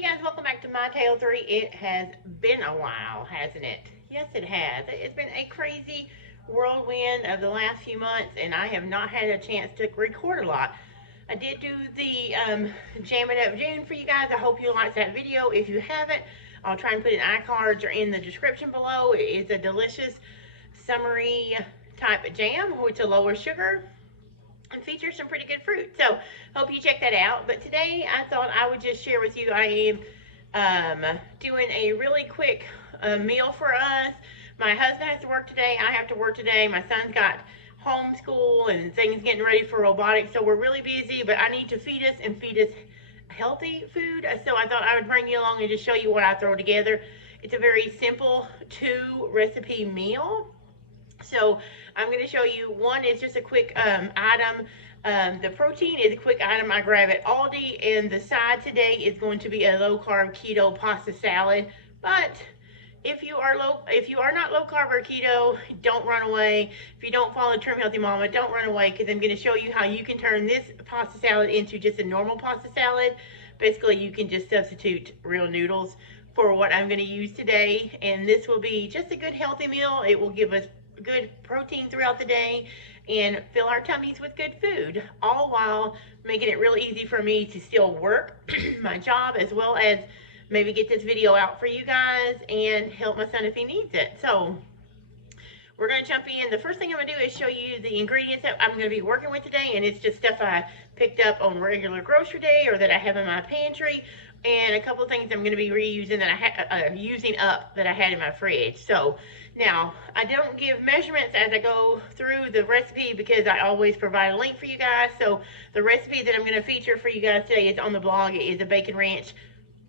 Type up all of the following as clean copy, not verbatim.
Hey guys, welcome back to mytableofthree. It has been a while, hasn't it? Yes, it has. It's been a crazy whirlwind of the last few months, and I have not had a chance to record a lot. I did do the Jam It Up June for you guys. I hope you liked that video. If you haven't, I'll try and put in iCards or in the description below. It's a delicious, summery type of jam with a lower sugar and features some pretty good fruit. So hope you check that out. But today I thought I would just share with you, I am doing a really quick meal for us. My husband has to work today. I have to work today. My son's got homeschool and things getting ready for robotics. So we're really busy, but I need to feed us and feed us healthy food. So I thought I would bring you along and just show you what I throw together. It's a very simple 2-recipe meal. So I'm going to show you, one is just a quick item. The protein is a quick item I grab at Aldi, and the side today is going to be a low-carb keto pasta salad. But if you are not low carb or keto, don't run away. If you don't follow Trim Healthy Mama, don't run away, because I'm going to show you how you can turn this pasta salad into just a normal pasta salad. Basically, you can just substitute real noodles for what I'm going to use today, and this will be just a good healthy meal. It will give us good protein throughout the day and fill our tummies with good food, all while making it really easy for me to still work my job, as well as maybe get this video out for you guys and help my son if he needs it. So we're going to jump in. The first thing I'm going to do is show you the ingredients that I'm going to be working with today, and it's just stuff I picked up on regular grocery day or that I have in my pantry, and a couple of things I'm going to be reusing that I using up that I had in my fridge. So now, I don't give measurements as I go through the recipe because I always provide a link for you guys. So the recipe that I'm going to feature for you guys today is on the blog. It is a bacon ranch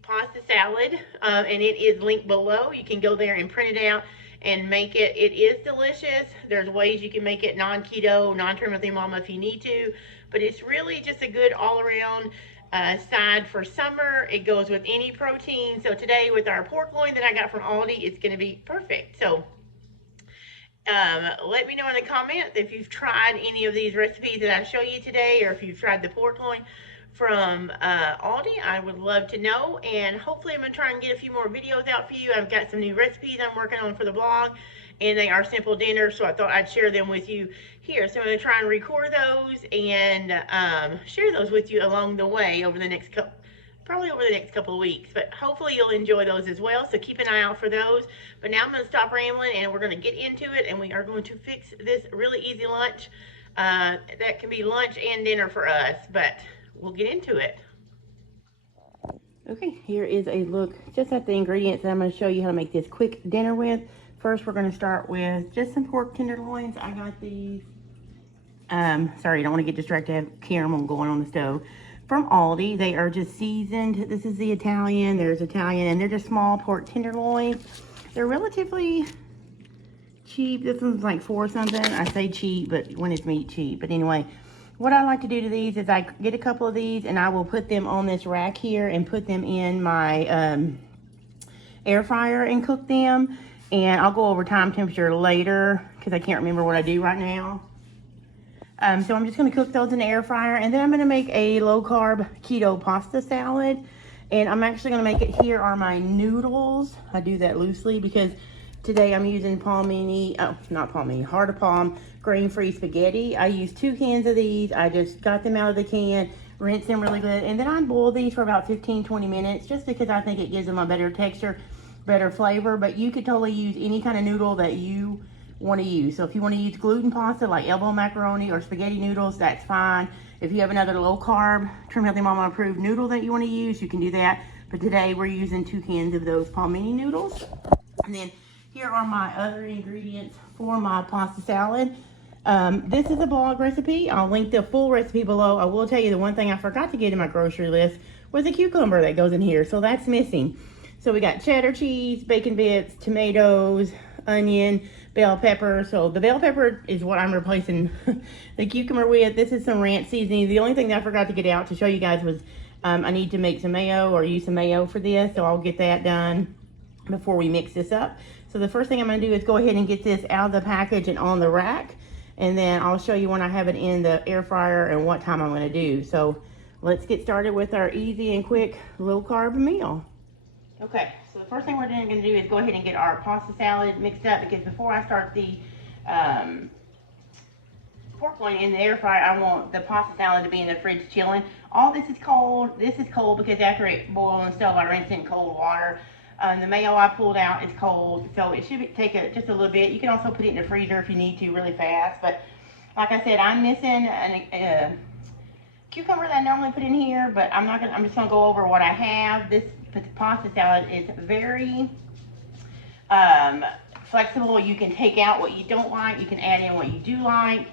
pasta salad, and it is linked below. You can go there and print it out and make it. It is delicious. There's ways you can make it non-keto, non-Trim Healthy Mama if you need to, but it's really just a good all-around side for summer. It goes with any protein. So today with our pork loin that I got from Aldi, it's going to be perfect. So let me know in the comments if you've tried any of these recipes that I show you today, or if you've tried the pork loin from Aldi. I would love to know, and hopefully I'm going to try and get a few more videos out for you. I've got some new recipes I'm working on for the blog, and they are simple dinners, so I thought I'd share them with you here. So I'm going to try and record those and share those with you along the way over the next couple, probably over the next couple of weeks, but hopefully you'll enjoy those as well. So keep an eye out for those. But now I'm going to stop rambling and we're going to get into it, and we are going to fix this really easy lunch that can be lunch and dinner for us, but we'll get into it. Okay, here is a look just at the ingredients that I'm going to show you how to make this quick dinner with. First, we're going to start with just some pork tenderloins. I got these, sorry, I don't want to get distracted. I have caramel going on the stove. From Aldi. They are just seasoned. This is the Italian. There's Italian, and they're just small pork tenderloins. They're relatively cheap. This one's like $4 something. I say cheap, but when it's meat, cheap. But anyway, what I like to do to these is I get a couple of these, and I will put them on this rack here and put them in my air fryer and cook them. And I'll go over time temperature later because I can't remember what I do right now. So I'm just going to cook those in the air fryer, and then I'm going to make a low-carb keto pasta salad. And I'm actually going to make it, here are my noodles. I do that loosely because today I'm using Heart of Palm grain-free spaghetti. I use 2 cans of these. I just got them out of the can, rinse them really good, and then I boil these for about 15-20 minutes just because I think it gives them a better texture, better flavor. But you could totally use any kind of noodle that you want to use. So if you want to use gluten pasta like elbow macaroni or spaghetti noodles, that's fine. If you have another low carb Trim Healthy Mama approved noodle that you want to use, you can do that. But today we're using 2 cans of those palmini noodles. And then here are my other ingredients for my pasta salad. This is a blog recipe. I'll link the full recipe below. I will tell you the one thing I forgot to get in my grocery list was a cucumber that goes in here. So that's missing. So we got cheddar cheese, bacon bits, tomatoes, onion, bell pepper. So the bell pepper is what I'm replacing the cucumber with. This is some ranch seasoning. The only thing that I forgot to get out to show you guys was I need to make some mayo or use some mayo for this. So I'll get that done before we mix this up. So the first thing I'm going to do is go ahead and get this out of the package and on the rack. And then I'll show you when I have it in the air fryer and what time I'm going to do. So let's get started with our easy and quick low carb meal. Okay, so the first thing we're going to do is go ahead and get our pasta salad mixed up, because before I start the pork loin in the air fryer, I want the pasta salad to be in the fridge chilling. All this is cold. This is cold because after it boiled on the stove, I rinsed it in cold water. The mayo I pulled out is cold, so it should take just a little bit. You can also put it in the freezer if you need to really fast. But like I said, I'm missing a cucumber that I normally put in here, but I'm just gonna go over what I have. This pasta salad is very flexible. You can take out what you don't like. You can add in what you do like.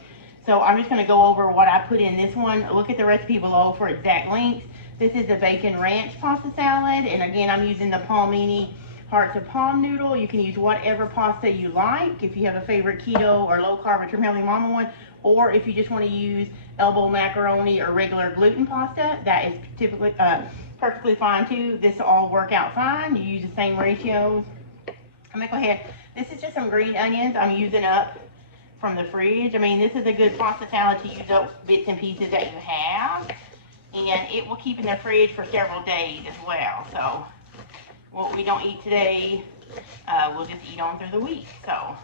So I'm just gonna go over what I put in this one. Look at the recipe below for exact links. This is the bacon ranch pasta salad, and again, I'm using the palmini hearts of palm noodle. You can use whatever pasta you like, if you have a favorite keto or low carb or Trim Healthy Mama one, or if you just want to use elbow macaroni or regular gluten pasta, that is typically perfectly fine too. This will all work out fine. You use the same ratios. I'm gonna go ahead. This is just some green onions I'm using up from the fridge. I mean, this is a good pasta salad to use up bits and pieces that you have. And it will keep in the fridge for several days as well. So what we don't eat today, we'll just eat on through the week. So,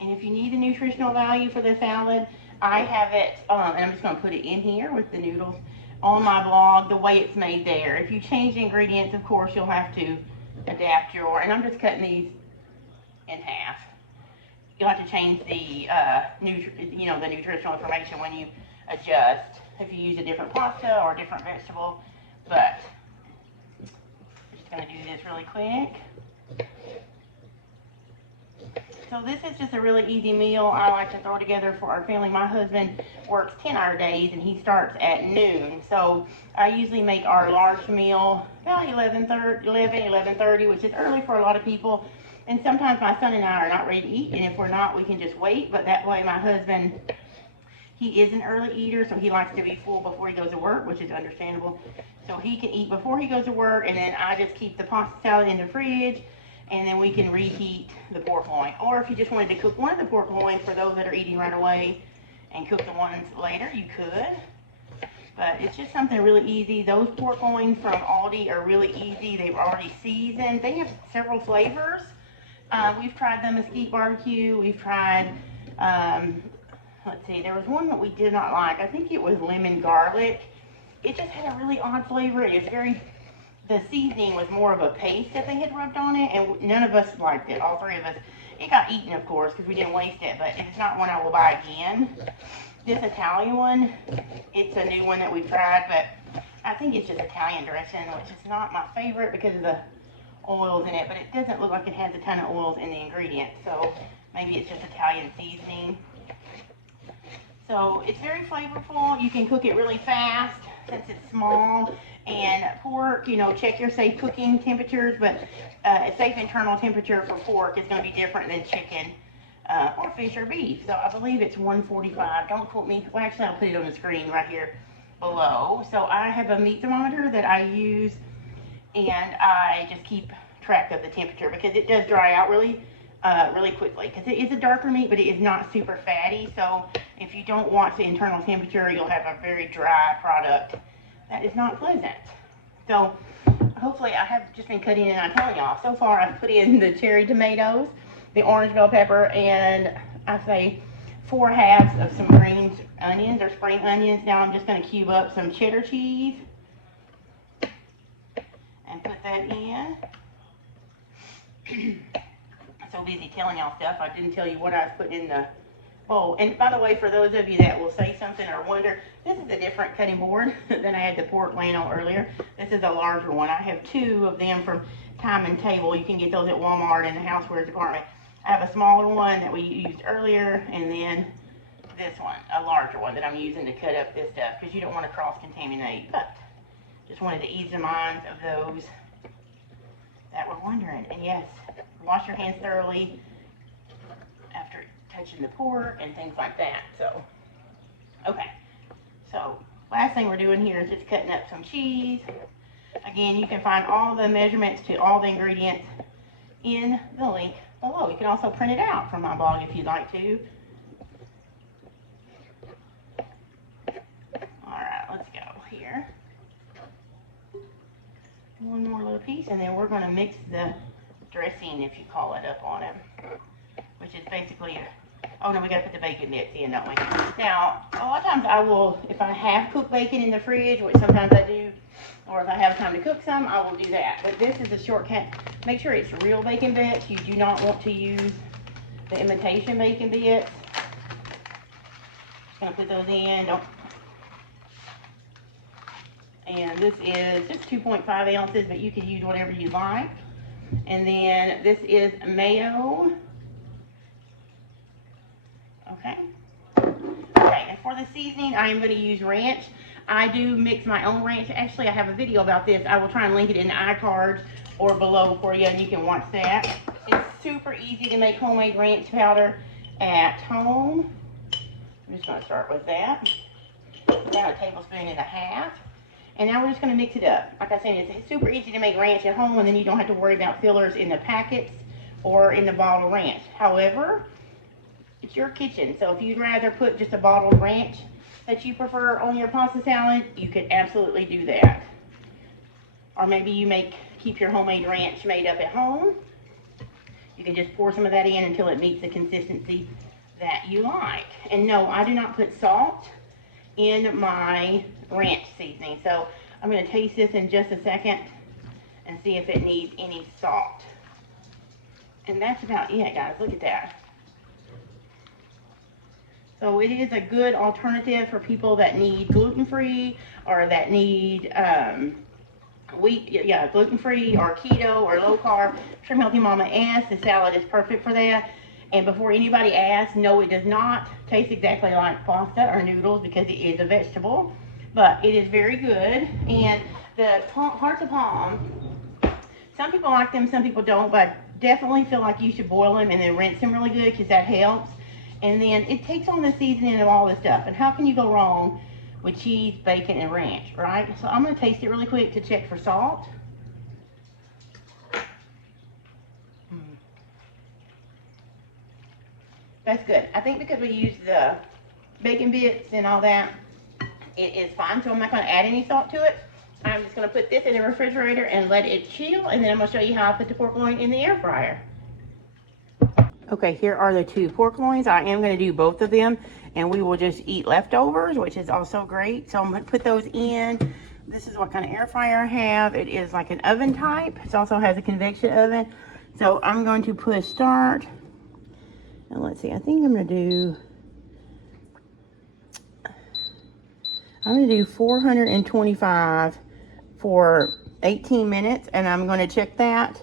and if you need the nutritional value for the salad, I have it, and I'm just going to put it in here with the noodles on my blog, the way it's made there. If you change the ingredients, of course, you'll have to adapt your, and I'm just cutting these in half. You'll have to change the, the nutritional information when you adjust, if you use a different pasta or a different vegetable. But I'm just going to do this really quick. So this is just a really easy meal I like to throw together for our family. My husband works 10-hour days and he starts at noon. So I usually make our large meal about 11:30, which is early for a lot of people. And sometimes my son and I are not ready to eat, and if we're not, we can just wait. But that way my husband, he is an early eater, so he likes to be full before he goes to work, which is understandable. So he can eat before he goes to work, and then I just keep the pasta salad in the fridge, and then we can reheat the pork loin. Or if you just wanted to cook one of the pork loins for those that are eating right away and cook the ones later, you could. But it's just something really easy. Those pork loins from Aldi are really easy. They've already seasoned. They have several flavors. We've tried the mesquite barbecue. We've tried, let's see, there was one that we did not like. I think it was lemon garlic. It just had a really odd flavor. It was the seasoning was more of a paste that they had rubbed on it, and none of us liked it, all three of us. It got eaten, of course, because we didn't waste it, but it's not one I will buy again. This Italian one, it's a new one that we've tried, but I think it's just Italian dressing, which is not my favorite because of the oils in it, but it doesn't look like it has a ton of oils in the ingredients, so maybe it's just Italian seasoning. So it's very flavorful. You can cook it really fast since it's small. And pork, check your safe cooking temperatures, but a safe internal temperature for pork is going to be different than chicken or fish or beef. So I believe it's 145. Don't quote me. Well, actually, I'll put it on the screen right here below. So I have a meat thermometer that I use, and I just keep track of the temperature because it does dry out really quickly, because it is a darker meat, but it is not super fatty. So if you don't watch the internal temperature, you'll have a very dry product that is not pleasant. So hopefully I have just been cutting in, I'm telling y'all, so far I've put in the cherry tomatoes, the orange bell pepper, and I say 4 halves of some green onions or spring onions. Now I'm just going to cube up some cheddar cheese and put that in. I'm so busy telling y'all stuff, I didn't tell you what I was putting in the bowl. And by the way, for those of you that will say something or wonder, this is a different cutting board than I had the pork laying on earlier. This is a larger one. I have 2 of them from Time and Table. You can get those at Walmart in the housewares department. I have a smaller one that we used earlier, and then this one, a larger one that I'm using to cut up this stuff, because you don't want to cross-contaminate. But just wanted to ease the minds of those that were wondering. And yes, wash your hands thoroughly after touching the pork and things like that. So, okay. So, last thing we're doing here is just cutting up some cheese. Again, you can find all the measurements to all the ingredients in the link below. You can also print it out from my blog if you'd like to. piece, and then we're going to mix the dressing, if you call it, up on it, which is basically oh no, we got to put the bacon bits in, don't we? Now, a lot of times I will, if I have cooked bacon in the fridge, which sometimes I do, or if I have time to cook some, I will do that. But this is a shortcut. Make sure it's real bacon bits. You do not want to use the imitation bacon bits. Just gonna put those in. And this is just 2.5 ounces, but you can use whatever you like. And then this is mayo. Okay. Okay, and for the seasoning, I am going to use ranch. I do mix my own ranch. Actually, I have a video about this. I will try and link it in the iCards or below for you, and you can watch that. It's super easy to make homemade ranch powder at home. I'm just going to start with that. About a tablespoon and a half. And now we're just going to mix it up. Like I said, it's super easy to make ranch at home, and then you don't have to worry about fillers in the packets or in the bottle ranch. However, it's your kitchen, so if you'd rather put just a bottled ranch that you prefer on your pasta salad, you could absolutely do that. Or maybe you keep your homemade ranch made up at home. You can just pour some of that in until it meets the consistency that you like. And no, I do not put salt in my ranch seasoning, so I'm going to taste this in just a second and see if it needs any salt. And that's about it, guys. Look at that. So it is a good alternative for people that need gluten-free or that need gluten-free or keto or low carb. Shrimp Healthy Mama asks, the salad is perfect for that. And before anybody asks, no, it does not taste exactly like pasta or noodles because it is a vegetable, but it is very good. And the hearts of palm, some people like them, some people don't, but I definitely feel like you should boil them and then rinse them really good because that helps. And then it takes on the seasoning of all this stuff. And how can you go wrong with cheese, bacon, and ranch, right? So I'm going to taste it really quick to check for salt. That's good. I think because we use the bacon bits and all that, it is fine. So I'm not going to add any salt to it. I'm just going to put this in the refrigerator and let it chill. And then I'm going to show you how I put the pork loin in the air fryer. Okay, here are the 2 pork loins. I am going to do both of them, and we will just eat leftovers, which is also great. So I'm going to put those in. This is what kind of air fryer I have. It is like an oven type. It also has a convection oven. So I'm going to push start. And let's see, I think I'm going to do 425 for 18 minutes, and I'm going to check that.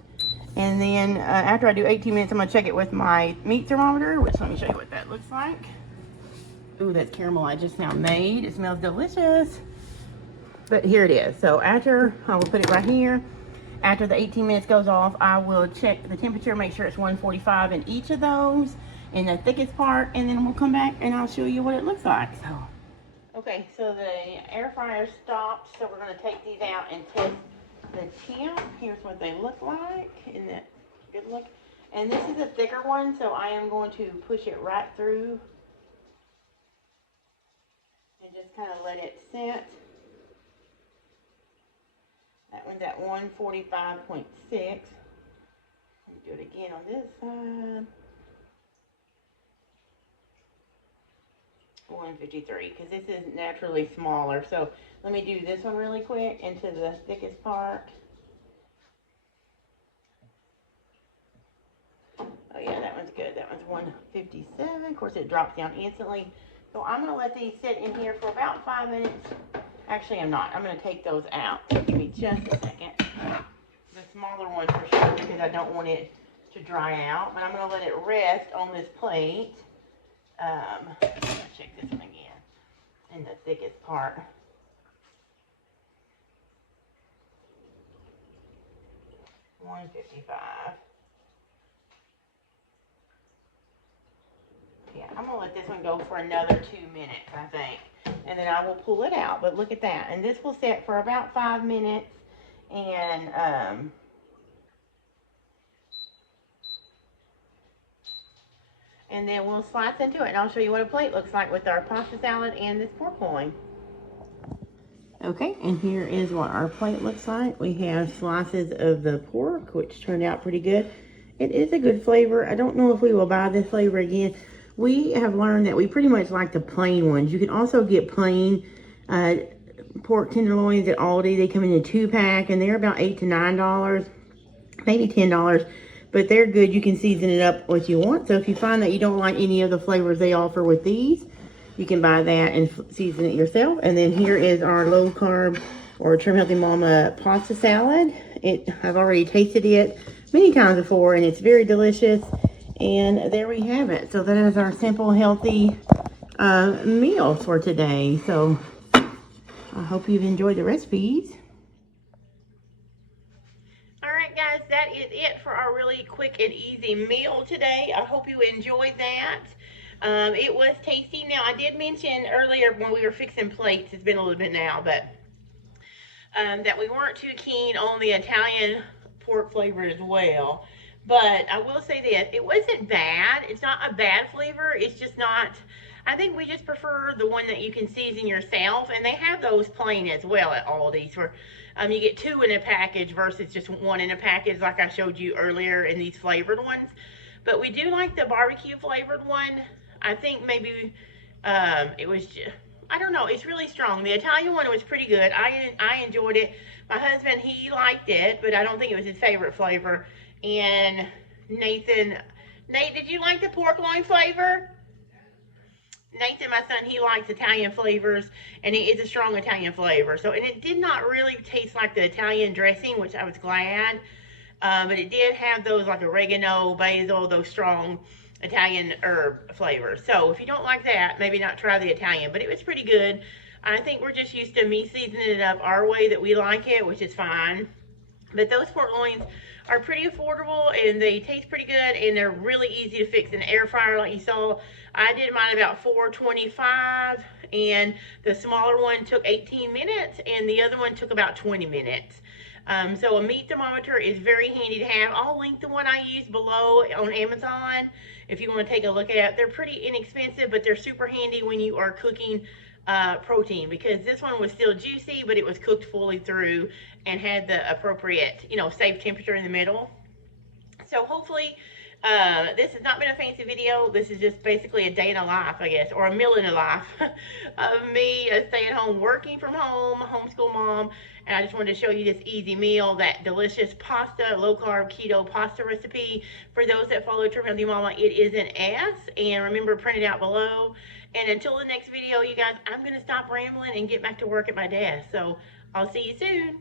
And then after I do 18 minutes, I'm going to check it with my meat thermometer, which let me show you what that looks like. Ooh, that's caramel I just now made. It smells delicious. But here it is. So after, I will put it right here. After the 18 minutes goes off, I will check the temperature, make sure it's 145 in each of those, in the thickest part, and then we'll come back and I'll show you what it looks like. So, okay, so the air fryer stopped, so we're going to take these out and test the temp. Here's what they look like. Isn't that good look? And this is a thicker one, so I am going to push it right through and just kind of let it sit. That one's at 145.6. Let me do it again on this side. 153, because this is naturally smaller. So let me do this one really quick into the thickest part. Oh yeah, that one's good. That one's 157. Of course, it drops down instantly. So I'm going to let these sit in here for about 5 minutes. Actually, I'm not. I'm going to take those out. So give me just a second. The smaller one for sure, because I don't want it to dry out. But I'm going to let it rest on this plate. Check this one again. In the thickest part. $155. Yeah, I'm going to let this one go for another 2 minutes, I think. And then I will pull it out. But look at that. And this will set for about 5 minutes. And then we'll slice into it. And I'll show you what a plate looks like with our pasta salad and this pork loin. Okay, and here is what our plate looks like. We have slices of the pork, which turned out pretty good. It is a good flavor. I don't know if we will buy this flavor again. We have learned that we pretty much like the plain ones. You can also get plain pork tenderloins at Aldi. They come in a 2-pack, and they're about $8 to $9, maybe $10. But they're good. You can season it up what you want. So if you find that you don't like any of the flavors they offer with these, you can buy that and season it yourself. And then here is our low carb or Trim Healthy Mama pasta salad. I've already tasted it many times before, and it's very delicious. And there we have it. So that is our simple, healthy meal for today. So I hope you've enjoyed the recipes. All right, guys, that is it for our really quick and easy meal today. I hope you enjoyed that. It was tasty. Now, I did mention earlier when we were fixing plates, it's been a little bit now, but that we weren't too keen on the Italian pork flavor as well. But I will say this, it wasn't bad. It's not a bad flavor. It's just not, I think we just prefer the one that you can season yourself. And they have those plain as well at Aldi's, where you get 2 in a package versus just 1 in a package like I showed you earlier in these flavored ones. But we do like the barbecue flavored one. I think maybe it was just, I don't know, it's really strong. The Italian one was pretty good. I enjoyed it. My husband, he liked it, but I don't think it was his favorite flavor. And Nate, did you like the pork loin flavor? Nathan, my son, he likes Italian flavors, and it is a strong Italian flavor. So, and it did not really taste like the Italian dressing, which I was glad. But it did have those like oregano, basil, those strong Italian herb flavors. So if you don't like that, maybe not try the Italian, but it was pretty good. I think we're just used to me seasoning it up our way that we like it, which is fine. But those pork loins are pretty affordable, and they taste pretty good, and they're really easy to fix in the air fryer like you saw. I did mine about $4.25, and the smaller one took 18 minutes, and the other one took about 20 minutes. So a meat thermometer is very handy to have. I'll link the one I use below on Amazon if you want to take a look at it. They're pretty inexpensive, but they're super handy when you are cooking protein, because this one was still juicy, but it was cooked fully through and had the appropriate, safe temperature in the middle. So hopefully this has not been a fancy video. This is just basically a day in a life, I guess, or a meal in a life of me staying home, working from home, homeschool mom. And I just wanted to show you this easy meal, that delicious pasta, low-carb keto pasta recipe. For those that follow Trim Healthy Mama, it is an S. And remember, print it out below. And until the next video, you guys, I'm going to stop rambling and get back to work at my desk. So I'll see you soon.